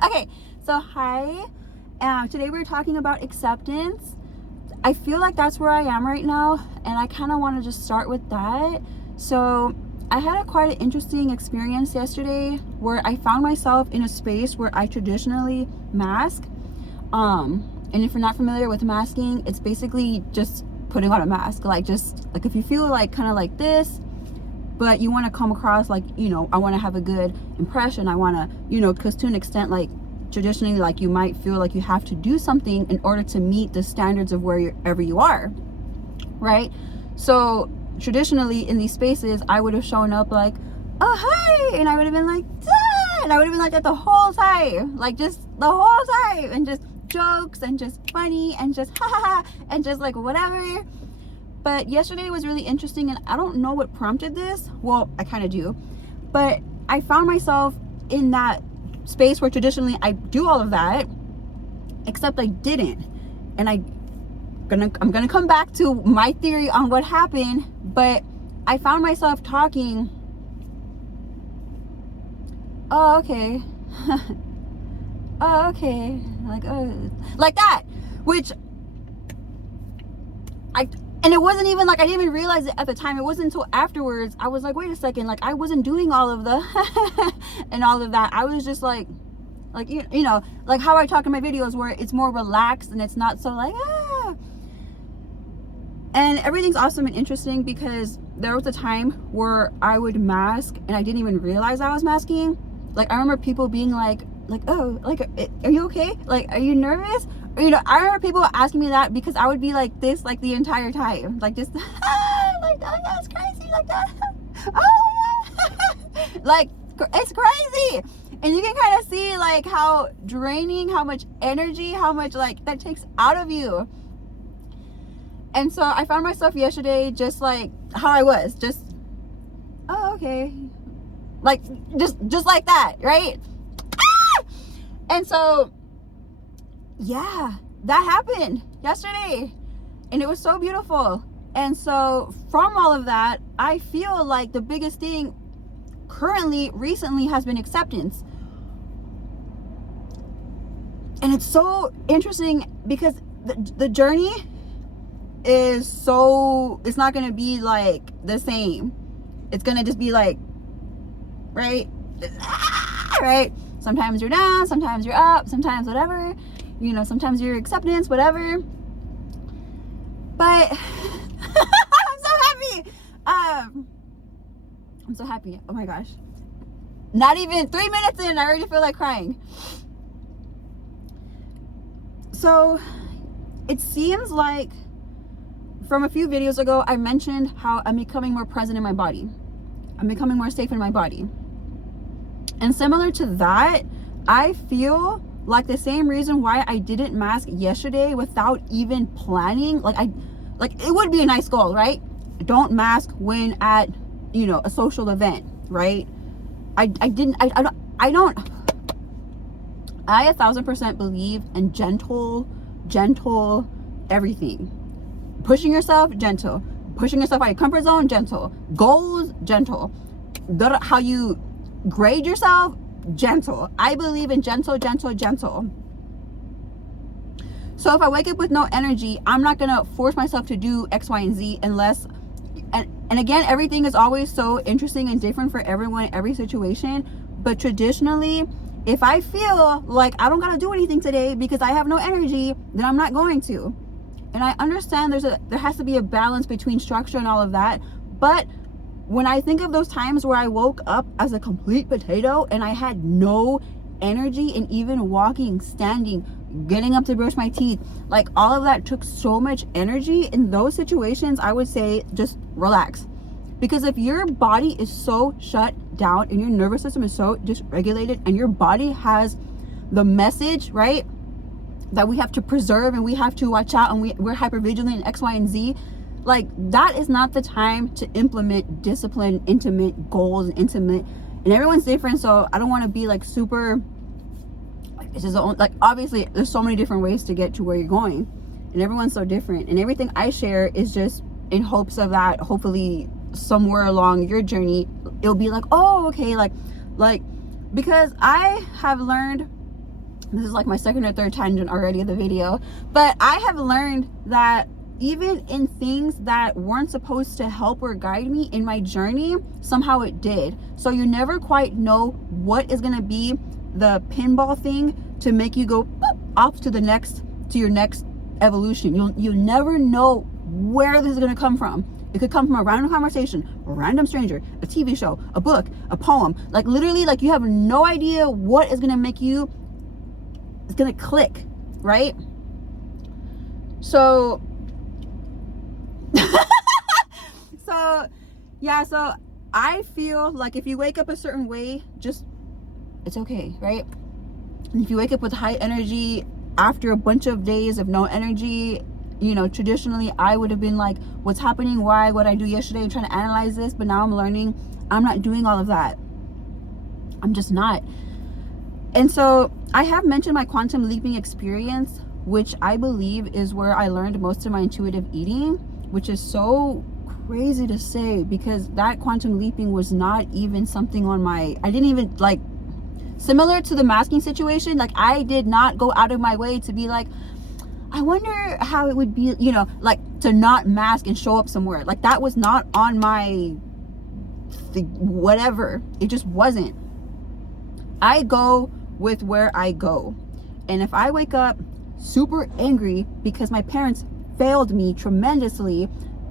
Okay, so hi. Today we're talking about acceptance. I feel like that's where I am right now, and I kind of want to just start with that. So I had quite an interesting experience yesterday where I found myself in a space where I traditionally mask. And if you're not familiar with masking, it's basically just putting on a mask. Like if you feel like kind of like this, but you want to come across like, I want to have a good impression. I want to, because to an extent, like traditionally, like you might feel like you have to do something in order to meet the standards of wherever you are, right? So traditionally in these spaces, I would have shown up like, oh, hi, and I would have been like, ah! And I would have been like that the whole time, like just the whole time, and just jokes and just funny and just ha ha ha and just like whatever. But yesterday was really interesting, and I don't know what prompted this. Well, I kind of do, but I found myself in that space where traditionally I do all of that, except I didn't. And I'm gonna come back to my theory on what happened, but I found myself talking, oh, okay. Oh, okay. Like that, which and it wasn't even like I didn't even realize it at the time. It wasn't until afterwards I was like, wait a second, like I wasn't doing all of the and all of that. I was just like you know, like how I talk in my videos where it's more relaxed and it's not so like And everything's awesome and interesting because there was a time where I would mask and I didn't even realize I was masking. Like I remember people being like, oh, like, are you okay? Like, are you nervous? Or, I remember people asking me that because I would be like this, like the entire time, like just, like, oh, that's crazy, like that. Oh, yeah. Like, it's crazy. And you can kind of see like how draining, how much energy, how much like that takes out of you. And so I found myself yesterday just like how I was, just, oh, okay. Like, just like that, right? And so, yeah, that happened yesterday, and it was so beautiful. And so from all of that, I feel like the biggest thing recently has been acceptance. And it's so interesting because the journey is it's not going to be like the same. It's going to just be like, right? Right? Sometimes you're down, sometimes you're up, sometimes whatever, sometimes you're acceptance, whatever. But I'm so happy. I'm so happy. Oh my gosh. Not even 3 minutes in, I already feel like crying. So it seems like from a few videos ago, I mentioned how I'm becoming more present in my body. I'm becoming more safe in my body. And similar to that, I feel like the same reason why I didn't mask yesterday without even planning, like it would be a nice goal, right? Don't mask when at, a social event, right? I 1000% believe in gentle everything. Pushing yourself, gentle. Pushing yourself out of your comfort zone, gentle. Goals, gentle. How you grade yourself, gentle. I believe in gentle. So if I wake up with no energy, I'm not gonna force myself to do X, Y, and Z unless, and again, everything is always so interesting and different for everyone, every situation. But traditionally, if I feel like I don't gotta do anything today because I have no energy, then I'm not going to. And I understand there has to be a balance between structure and all of that. But when I think of those times where I woke up as a complete potato and I had no energy, and even walking, standing, getting up to brush my teeth, like all of that took so much energy. In those situations, I would say just relax. Because if your body is so shut down and your nervous system is so dysregulated and your body has the message, right, that we have to preserve and we have to watch out and we're hypervigilant in X, Y, and Z, like that is not the time to implement discipline, intimate goals, and everyone's different. So I don't want to be like super, like this is like, obviously there's so many different ways to get to where you're going, and everyone's so different, and everything I share is just in hopes of that hopefully somewhere along your journey it'll be like, oh, okay, like because I have learned This is like my second or third tangent already of the video, but I have learned that even in things that weren't supposed to help or guide me in my journey, somehow it did. So you never quite know what is going to be the pinball thing to make you go boop, off to your next evolution. You'll never know where this is going to come from. It could come from a random conversation, a random stranger, a TV show, a book, a poem. Like literally, like you have no idea what is going to make you, it's going to click, right? So so I feel like if you wake up a certain way, just, it's okay, right? And if you wake up with high energy after a bunch of days of no energy, you know, traditionally I would have been like, what's happening? Why? What I do yesterday? Trying to analyze this. But now I'm learning I'm not doing all of that. I'm just not. And so I have mentioned my quantum leaping experience, which I believe is where I learned most of my intuitive eating, which is so crazy to say because that quantum leaping was not even something on my, I didn't even like, similar to the masking situation, like I did not go out of my way to be like, I wonder how it would be, you know, like to not mask and show up somewhere. Like that was not on my whatever. It just wasn't. I go with where I go. And if I wake up super angry because my parents failed me tremendously,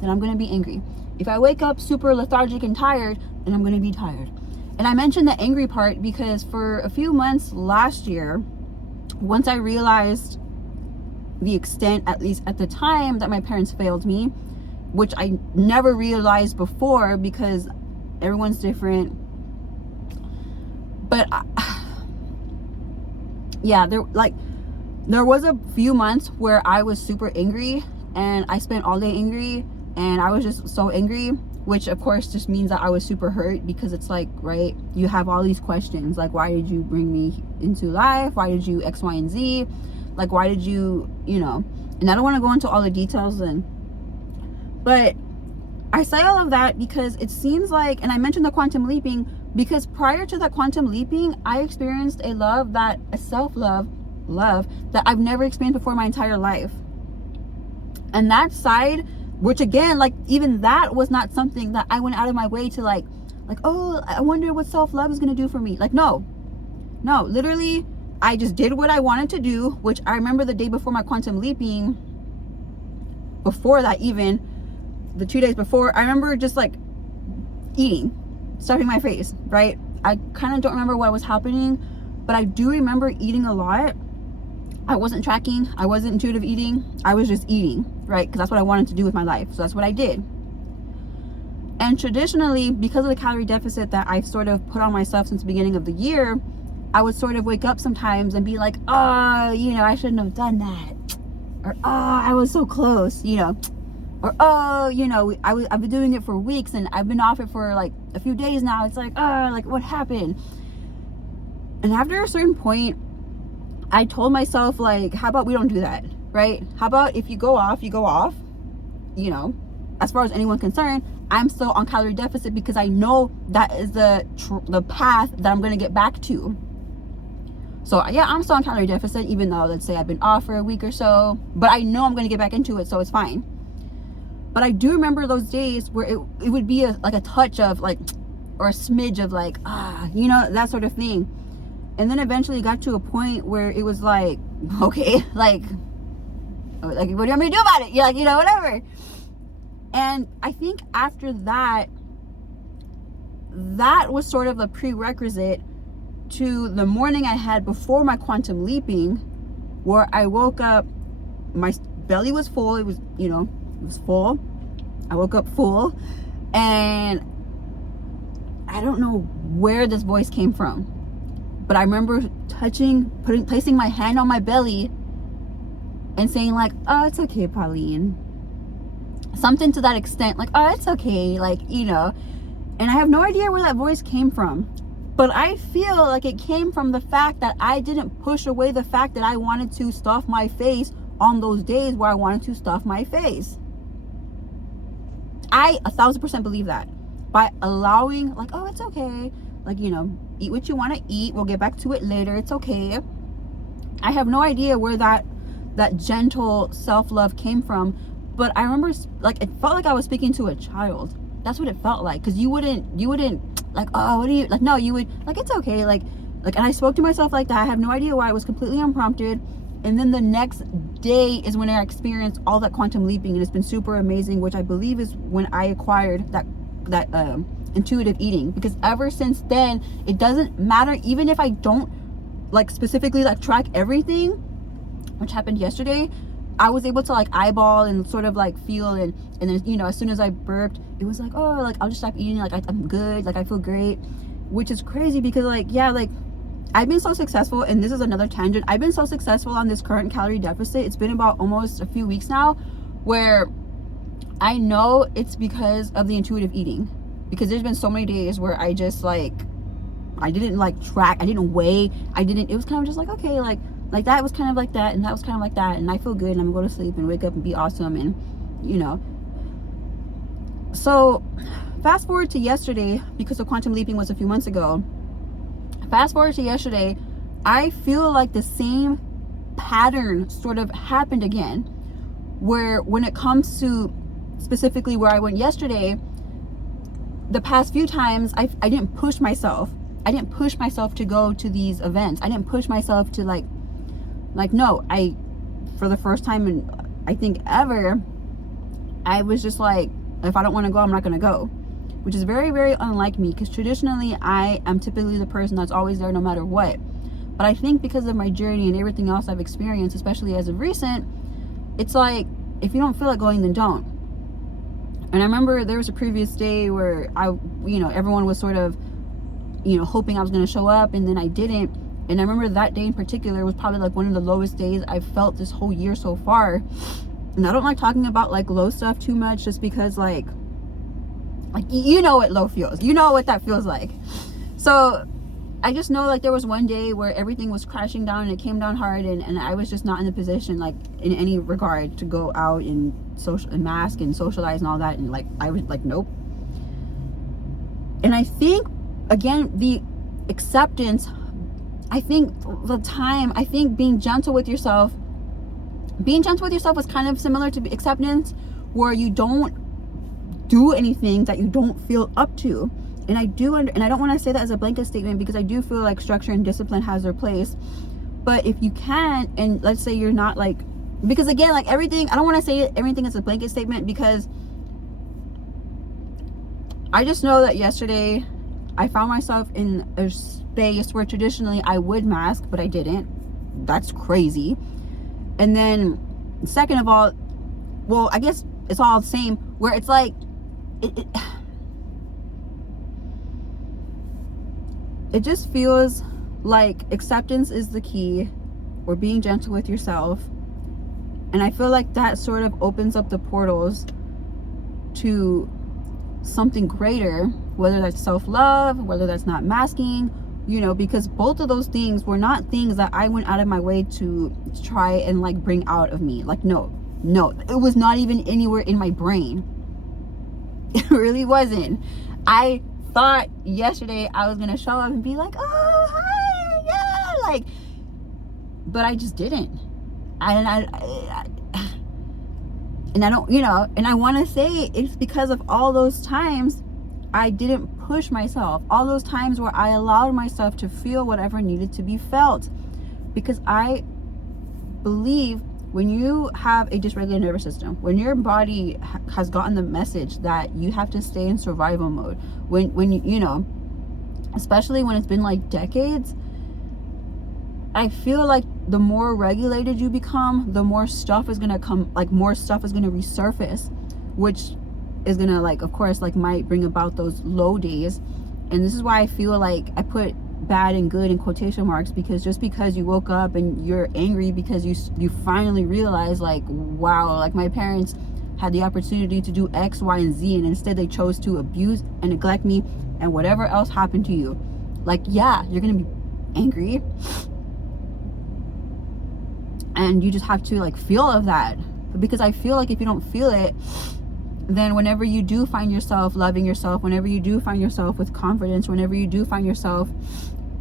then I'm going to be angry. If I wake up super lethargic and tired, then I'm going to be tired. And I mentioned the angry part because for a few months last year, once I realized the extent, at least at the time, that my parents failed me, which I never realized before because everyone's different. But yeah, there was a few months where I was super angry and I spent all day angry and I was just so angry, which of course just means that I was super hurt because it's like, right, you have all these questions like, why did you bring me into life? Why did you X, Y, and Z? Like, why did you, you know, and I don't want to go into all the details then, but I say all of that because it seems like, and I mentioned the quantum leaping because prior to that quantum leaping, I experienced a self-love that I've never experienced before in my entire life. And that side, which again, like even that was not something that I went out of my way to like, oh, I wonder what self-love is going to do for me. Like, no, literally, I just did what I wanted to do, which I remember the day before my quantum leaping, before that even, the 2 days before, I remember just like eating, stuffing my face, right? I kind of don't remember what was happening, but I do remember eating a lot. I wasn't tracking, I wasn't intuitive eating, I was just eating, right? Because that's what I wanted to do with my life, so that's what I did. And traditionally, because of the calorie deficit that I've sort of put on myself since the beginning of the year, I would sort of wake up sometimes and be like, oh, you know, I shouldn't have done that. Or, oh, I was so close, you know. Or, oh, you know, I've been doing it for weeks and I've been off it for like a few days now. It's like, oh, like what happened? And after a certain point, I told myself, like, how about we don't do that, right? How about if you go off, you know, as far as anyone's concerned, I'm still on calorie deficit because I know that is the path that I'm going to get back to. So yeah, I'm still on calorie deficit, even though let's say I've been off for a week or so, but I know I'm going to get back into it, so it's fine. But I do remember those days where it would be like a touch of like, or a smidge of like, you know, that sort of thing. And then eventually it got to a point where it was like, okay, like what do you want me to do about it? You're like, you know, whatever. And I think after that was sort of a prerequisite to the morning I had before my quantum leaping, where I woke up, my belly was full, it was, you know, it was full. I woke up full, and I don't know where this voice came from, but I remember placing my hand on my belly and saying like, oh, it's okay, Pauline. Something to that extent, like, oh, it's okay, like, you know. And I have no idea where that voice came from, but I feel like it came from the fact that I didn't push away the fact that I wanted to stuff my face on those days where I wanted to stuff my face. I 1000% believe that. By allowing, like, oh, it's okay, like, you know, eat what you want to eat, we'll get back to it later, it's okay. I have no idea where that gentle self-love came from, but I remember like it felt like I was speaking to a child. That's what it felt like, because you wouldn't like, oh, what do you like, no, you would like, it's okay, like and I spoke to myself like that. I have no idea why. It was completely unprompted. And then the next day is when I experienced all that quantum leaping, and it's been super amazing, which I believe is when I acquired that intuitive eating. Because ever since then, it doesn't matter, even if I don't like specifically like track everything, which happened yesterday. I was able to like eyeball and sort of like feel, and then, you know, as soon as I burped, it was like, oh, like I'll just stop eating, like I'm good, like I feel great, which is crazy because like, yeah, like I've been so successful, and this is another tangent. I've been so successful on this current calorie deficit. It's been about almost a few weeks now, where I know it's because of the intuitive eating, because there's been so many days where I just like, I didn't like track, I didn't weigh, it was kind of just like, okay, like that was kind of like that, and that was kind of like that, and I feel good, and I'm gonna go to sleep and wake up and be awesome, and you know. So fast forward to yesterday, because the quantum leaping was a few months ago. Fast forward to yesterday, I feel like the same pattern sort of happened again, where when it comes to specifically where I went yesterday, the past few times I didn't push myself. I didn't push myself to go to these events. I didn't push myself to like no, for the first time in I think ever, I was just like, if I don't want to go, I'm not going to go, which is very, very unlike me, because traditionally I am typically the person that's always there no matter what. But I think because of my journey and everything else I've experienced, especially as of recent, it's like, if you don't feel like going, then don't. And I remember there was a previous day where everyone was sort of, hoping I was going to show up, and then I didn't. And I remember that day in particular was probably like one of the lowest days I've felt this whole year so far. And I don't like talking about like low stuff too much, just because like you know what low feels, you know what that feels like. So I just know like there was one day where everything was crashing down, and it came down hard, and I was just not in the position, like in any regard, to go out and mask and socialize and all that, and like I was like, nope. And I think again, the acceptance, I think being gentle with yourself was kind of similar to acceptance, where you don't do anything that you don't feel up to. And I don't want to say that as a blanket statement, because I do feel like structure and discipline has their place. But if you can, and let's say you're not like, because again, like everything, I don't want to say everything is a blanket statement, because I just know that yesterday I found myself in a space where traditionally I would mask, but I didn't. That's crazy. And then second of all, well, I guess it's all the same, where it's like, it just feels like acceptance is the key, or being gentle with yourself. And I feel like that sort of opens up the portals to something greater, whether that's self-love, whether that's not masking, because both of those things were not things that I went out of my way to try and like bring out of me. Like, no, it was not even anywhere in my brain. It really wasn't. I thought yesterday I was gonna show up and be like, oh hi, yeah, like, but I just didn't. And I don't, and I want to say it's because of all those times I didn't push myself, all those times where I allowed myself to feel whatever needed to be felt. Because I believe when you have a dysregulated nervous system, when your body has gotten the message that you have to stay in survival mode, when you especially when it's been like decades, I feel like the more regulated you become, the more stuff is gonna come, like more stuff is gonna resurface, which is gonna, like, of course, like might bring about those low days. And this is why I feel like I put bad and good in quotation marks, because just because you woke up and you're angry because you finally realize, like, wow, like my parents had the opportunity to do X, Y, and Z, and instead they chose to abuse and neglect me, and whatever else happened to you, like, yeah, you're gonna be angry, and you just have to like feel of that. But because I feel like if you don't feel it, then whenever you do find yourself loving yourself, whenever you do find yourself with confidence, whenever you do find yourself,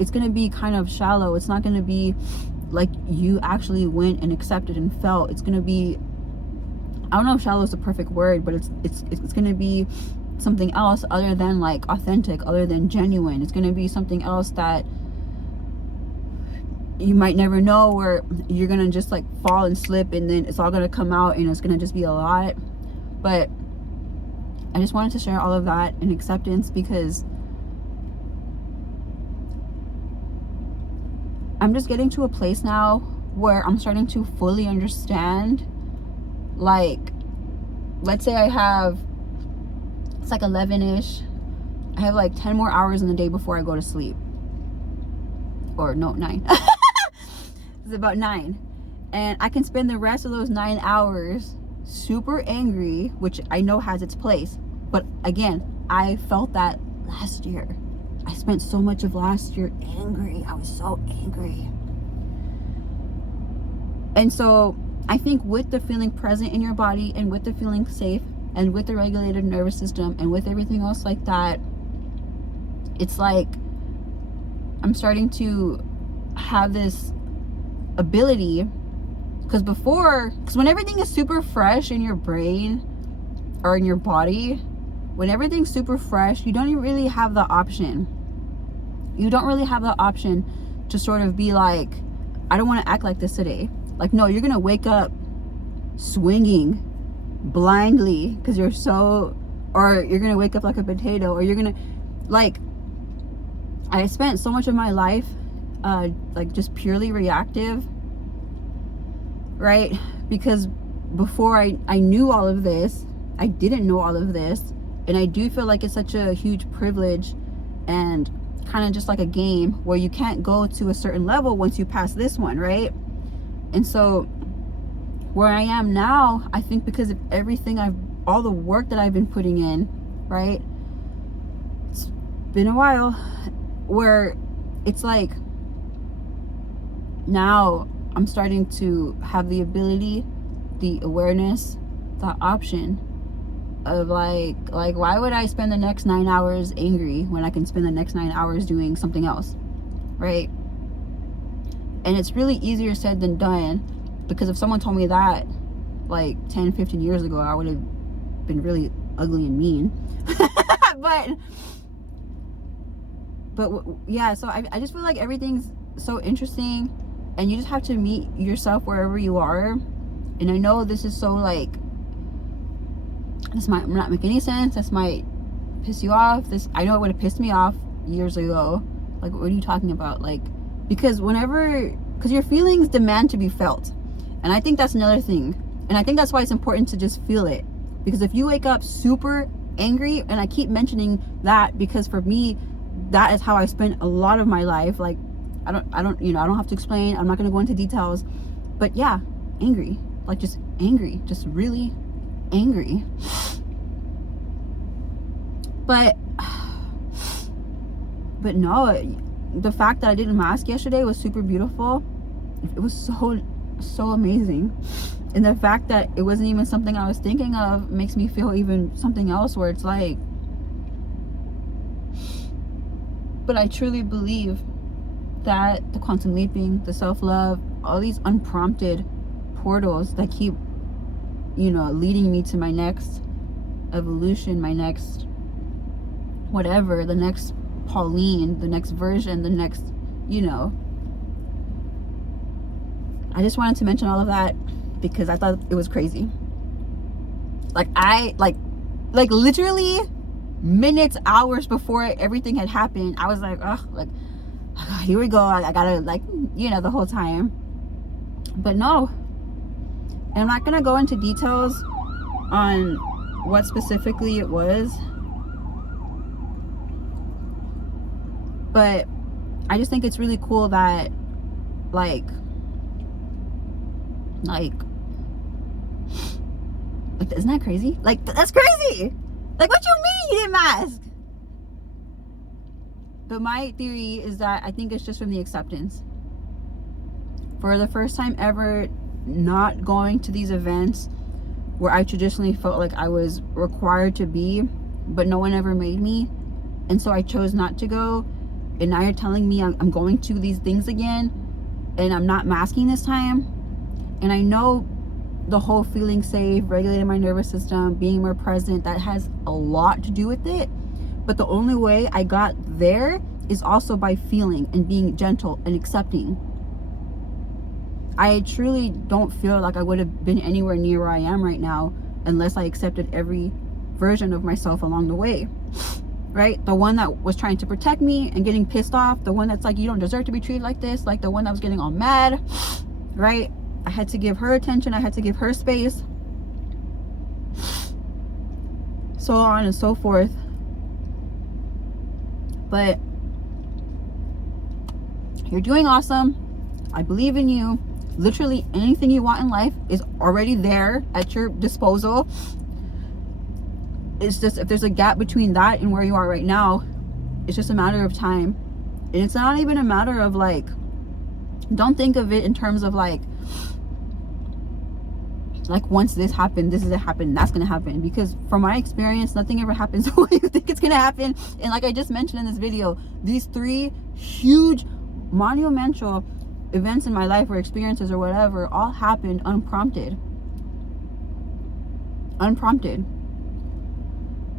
it's going to be kind of shallow. It's not going to be like you actually went and accepted and felt. It's gonna be, I don't know if shallow is the perfect word, but it's gonna be something else other than like authentic, other than genuine. It's gonna be something else that you might never know, where you're gonna just like fall and slip, and then it's all gonna come out and it's gonna just be a lot. But I just wanted to share all of that in acceptance, because I'm just getting to a place now where I'm starting to fully understand, like, let's say I have, it's like 11ish, I have like 10 more hours in the day before I go to sleep, or no, 9. It's about 9, and I can spend the rest of those 9 hours super angry, which I know has its place. But again, I felt that last year. I spent so much of last year angry. I was so angry. And so I think with the feeling present in your body, and with the feeling safe, and with the regulated nervous system, and with everything else like that, it's like I'm starting to have this ability. Because when everything is super fresh in your brain or in your body, when everything's super fresh, you don't even really have the option. You don't really have the option to sort of be like, I don't want to act like this today. Like, no, you're going to wake up swinging blindly because you're so, or you're going to wake up like a potato, or you're going to, like, I spent so much of my life like just purely reactive, right? Because before I knew all of this, I didn't know all of this. And I do feel like it's such a huge privilege, and kind of just like a game where you can't go to a certain level once you pass this one, right? And so where I am now, I think because of everything all the work that I've been putting in, right? It's been a while, where it's like now I'm starting to have the ability, the awareness, the option of like why would I spend the next 9 hours angry when I can spend the next 9 hours doing something else, right? And it's really easier said than done, because if someone told me that like 10, 15 years ago, I would have been really ugly and mean. but yeah, so I just feel like everything's so interesting, and you just have to meet yourself wherever you are. And I know this is so like, this might not make any sense, this might piss you off, I know it would have pissed me off years ago. Like, what are you talking about? Like, because your feelings demand to be felt. And I think that's another thing, and I think that's why it's important to just feel it. Because if you wake up super angry, and I keep mentioning that because for me that is how I spent a lot of my life. Like, I don't I don't have to explain, I'm not going to go into details, but yeah, angry, like just angry, just really angry. But no, the fact that I didn't mask yesterday was super beautiful. It was so amazing. And the fact that it wasn't even something I was thinking of makes me feel even something else, where it's like, but I truly believe that the quantum leaping, the self-love, all these unprompted portals that keep leading me to my next evolution, my next whatever, the next Pauline, the next version, the next I just wanted to mention all of that because I thought it was crazy. Like, literally minutes, hours before everything had happened, I was like, oh, here we go, I gotta the whole time. But no, and I'm not gonna go into details on what specifically it was, but I just think it's really cool that isn't that crazy? That's crazy. What you mean you didn't mask? But my theory is that I think it's just from the acceptance. For the first time ever, not going to these events where I traditionally felt like I was required to be, but no one ever made me, and so I chose not to go. And now you're telling me I'm going to these things again. and I'm not masking this time. And I know the whole feeling safe, regulating my nervous system, being more present, that has a lot to do with it. But the only way I got there is also by feeling and being gentle and accepting. I truly don't feel like I would have been anywhere near where I am right now unless I accepted every version of myself along the way, right? The one that was trying to protect me and getting pissed off, the one that's like, you don't deserve to be treated like this, like the one that was getting all mad, right? I had to give her attention, I had to give her space, so on and so forth. But you're doing awesome. I believe in you. Literally anything you want in life is already there at your disposal. It's just, if there's a gap between that and where you are right now, it's just a matter of time. And it's not even a matter of like, don't think of it in terms of like once this happened, this is it happened, that's gonna happen. Because from my experience, nothing ever happens the way you think it's gonna happen. And like I just mentioned in this video, these 3 huge monumental events in my life or experiences or whatever all happened unprompted.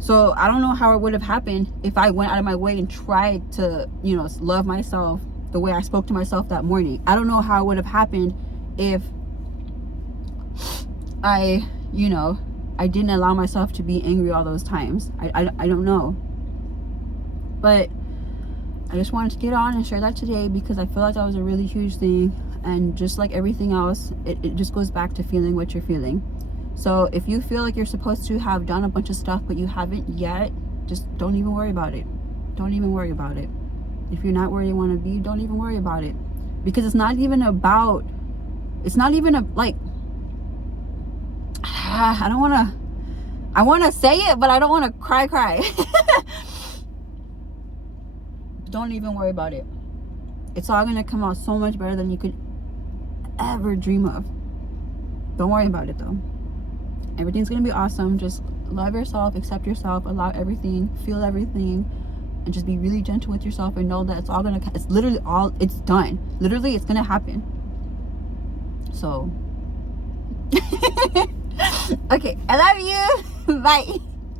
So I don't know how it would have happened if I went out of my way and tried to, you know, love myself the way I spoke to myself that morning. I don't know how it would have happened if I, you know, I didn't allow myself to be angry all those times. I don't know. But I just wanted to get on and share that today because I feel like that was a really huge thing. And just like everything else, it just goes back to feeling what you're feeling. So if you feel like you're supposed to have done a bunch of stuff but you haven't yet, just don't even worry about it. Don't even worry about it. If you're not where you want to be, don't even worry about it. Because it's not even about, it's not even a, like, I want to say it, but I don't want to cry. Don't even worry about it. It's all going to come out so much better than you could ever dream of. Don't worry about it though. Everything's going to be awesome. Just love yourself, accept yourself, allow everything, feel everything, and just be really gentle with yourself and know that it's all going to, it's literally all, it's done. Literally, it's going to happen. So, okay, I love you. Bye.